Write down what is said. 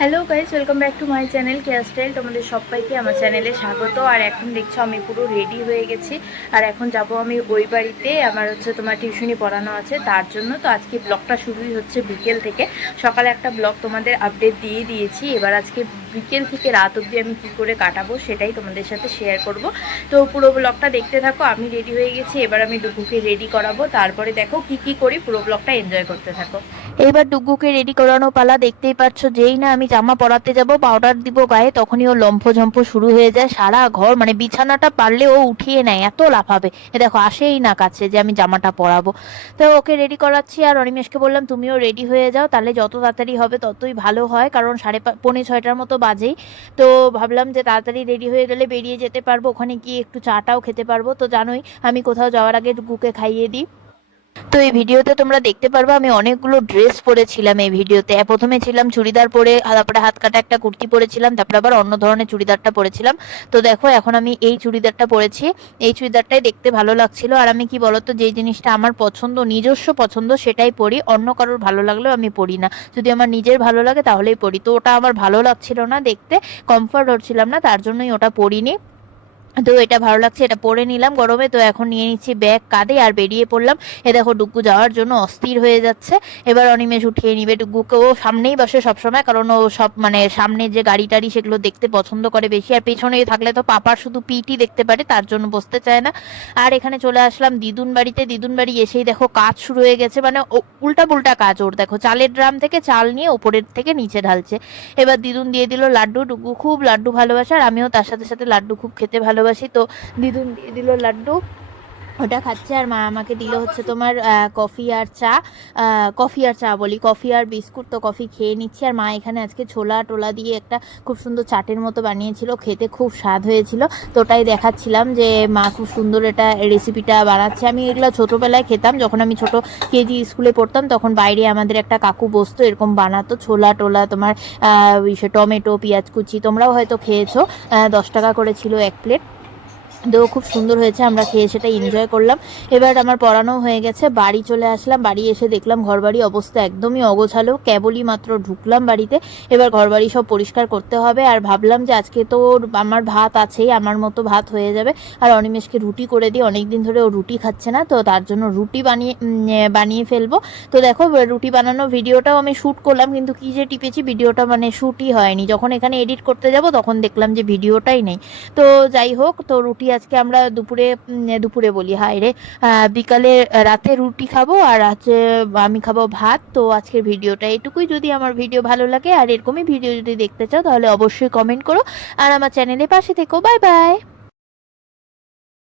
Hello guys welcome back to my channel care style তোমাদের সবাইকে আমার চ্যানেলে স্বাগত। আর এখন দেখছ, আমি পুরো রেডি হয়ে গেছি। আর এখন যাব আমি ওই বাড়িতে। আমার হচ্ছে তোমার টিউশনি পড়ানো আছে, তার জন্য তো আজকে ব্লগটা শুরুই হচ্ছে বিকেল থেকে। সকালে একটা ব্লগ তোমাদের আপডেট দিয়ে দিয়েছি। এবার আজকে বিকেল থেকে রাত অবধি আমি কী করে কাটাবো সেটাই তোমাদের সাথে শেয়ার করব। তো পুরো ব্লগটা দেখতে থাকো, আমি রেডি হয়ে গেছি। এবার আমি ডুগুকে রেডি করাবো। তারপরে দেখো কি কি করি, পুরো ব্লগটা এনজয় করতে থাকো। এইবার ডুগুকে রেডি করানো পালা দেখতেই পাচ্ছ, যেই না আমি জামা পরাতে যাব পাউডার দিব গায়ে, তখনই ও লম্ফঝম্প শুরু হয়ে যায় সারা ঘর। মানে বিছানাটা পারলে ও উঠিয়ে নেয়, এত লাফাবে। এ দেখো, আসেই না কাছে যে আমি জামাটা পরাবো। তো ওকে রেডি করাচ্ছি, আর অনিমেষকে বললাম, তুমিও রেডি হয়ে যাও, তাহলে যত তাড়াতাড়ি হবে ততই ভালো হয়, কারণ সাড়ে পৌনে ছয়টার মতো বাজেই। তো ভাবলাম যে তাড়াতাড়ি রেডি হয়ে গেলে বেরিয়ে যেতে পারব, ওখানে গিয়ে একটু চাটাও খেতে পারব। তো জানোই, আমি কোথাও যাওয়ার আগে ডুগুকে খাইয়ে দিই। তো এই ভিডিওতে তোমরা দেখতে পারবে, আমি অনেকগুলো ড্রেস পরেছিলাম এই ভিডিওতে। প্রথমে ছিলাম চুড়িদার পরে তারপরে হাত কাটা একটা কুর্তি পরেছিলাম, তারপরে আবার অন্য ধরনের চুড়িদারটা পরেছিলাম। তো দেখো, এখন আমি এই চুড়িদারটা পরেছি। এই চুড়িদারটাই দেখতে ভালো লাগছিল। আর আমি কি বলতো, যেই জিনিসটা আমার পছন্দ, নিজস্ব পছন্দ, সেটাই পরি। অন্য কারোর ভালো লাগলেও আমি পরি না। যদি আমার নিজের ভালো লাগে, তাহলেই পরি। তো ওটা আমার ভালো লাগছিল না দেখতে কমফর্ট হচ্ছিলাম না, তার জন্যই ওটা পরিনি। তো এটা ভালো লাগছে, এটা পরে নিলাম গরমে। তো এখন নিয়ে নিচ্ছি ব্যাগ, কাঁধে আর বেরিয়ে পড়লাম। এ দেখো ডুগু যাওয়ার জন্য অস্থির হয়ে যাচ্ছে। এবার অনিমেষ উঠিয়ে নিবে। ডুগুকে ও সামনেই বসে সবসময়, কারণ ও সব মানে সামনে যে গাড়ি টাড়ি সেগুলো দেখতে পছন্দ করে বেশি। আর পেছনে থাকলে তো পাপার শুধু পিটি দেখতে পারে, তার জন্য বসতে চায় না। আর এখানে চলে আসলাম দিদুন বাড়িতে। দিদুন বাড়ি এসেই দেখো, কাজ শুরু হয়ে গেছে। মানে উল্টা পুল্টা কাজ ওর। দেখো, চালের ড্রাম থেকে চাল নিয়ে ওপরের থেকে নিচে ঢালছে। এবার দিদুন দিয়ে দিল লাড্ডু। ডুগু খুব লাড্ডু ভালোবাসে, আর আমিও তার সাথে সাথে লাড্ডু খুব খেতে ভালোবাসি। তো দিদুন দিয়ে দিল লাড্ডু। ওটা খাচ্ছে আর মা আমাকে দিল হচ্ছে তোমার কফি আর চা। কফি আর চা বলি, কফি আর বিস্কুট তো কফি খেয়ে নিচ্ছি। আর মা এখানে আজকে ছোলা টোলা দিয়ে একটা খুব সুন্দর চাটের মতো বানিয়েছিল, খেতে খুব স্বাদ হয়েছিল। তো ওটাই দেখাচ্ছিলাম যে মা খুব সুন্দর এটা রেসিপিটা বানাচ্ছে। আমি এগুলো ছোটোবেলায় খেতাম, যখন আমি ছোট কেজি স্কুলে পড়তাম, তখন বাইরে আমাদের একটা কাকু বসতো, এরকম বানাতো ছোলা টোলা, তোমার টমেটো, পেঁয়াজ কুচি, তোমরাও হয়তো খেয়েছো। দশ টাকা করে ছিল এক প্লেট। তো খুব সুন্দর হয়েছে, আমরা খেয়ে সেটা এনজয় করলাম। এবার আমার পড়ানো হয়ে গেছে, বাড়ি চলে আসলাম, বাড়ি এসে দেখলাম ঘরবাড়ি অবস্থা একদমই অগোছালো, কেবলই মাত্র ঢুকলাম বাড়িতে। এবার ঘরবাড়ি সব পরিষ্কার করতে হবে, আর ভাবলাম যে আজকে তো আমার ভাত আছেই, আমার মতো ভাত হয়ে যাবে। আর অনিমেষকে রুটি করে দিই, অনেকদিন ধরে ও রুটি খাচ্ছে না, তো তার জন্য রুটি বানিয়ে বানিয়ে ফেলব। তো দেখো রুটি বানানো ভিডিওটাও আমি শ্যুট করলাম, কিন্তু কি যে টিপেছি, ভিডিওটা মানে শ্যুটই হয়নি। যখন এখানে এডিট করতে যাব, তখন দেখলাম যে ভিডিওটাই নেই। তো যাই হোক, তো রুটি আজকে আমরা দুপুরে দুপুরে বলি, হায় রে। বিকালে রাতে রুটি খাব আর আছে আমি খাব ভাত। তো আজকের ভিডিওটা এটুকুই। যদি আমার ভিডিও ভালো লাগে আর এরকমই ভিডিও যদি দেখতে চাও, তাহলে অবশ্যই কমেন্ট করো। আর আমার চ্যানেলের পাশে থেকো। Bye bye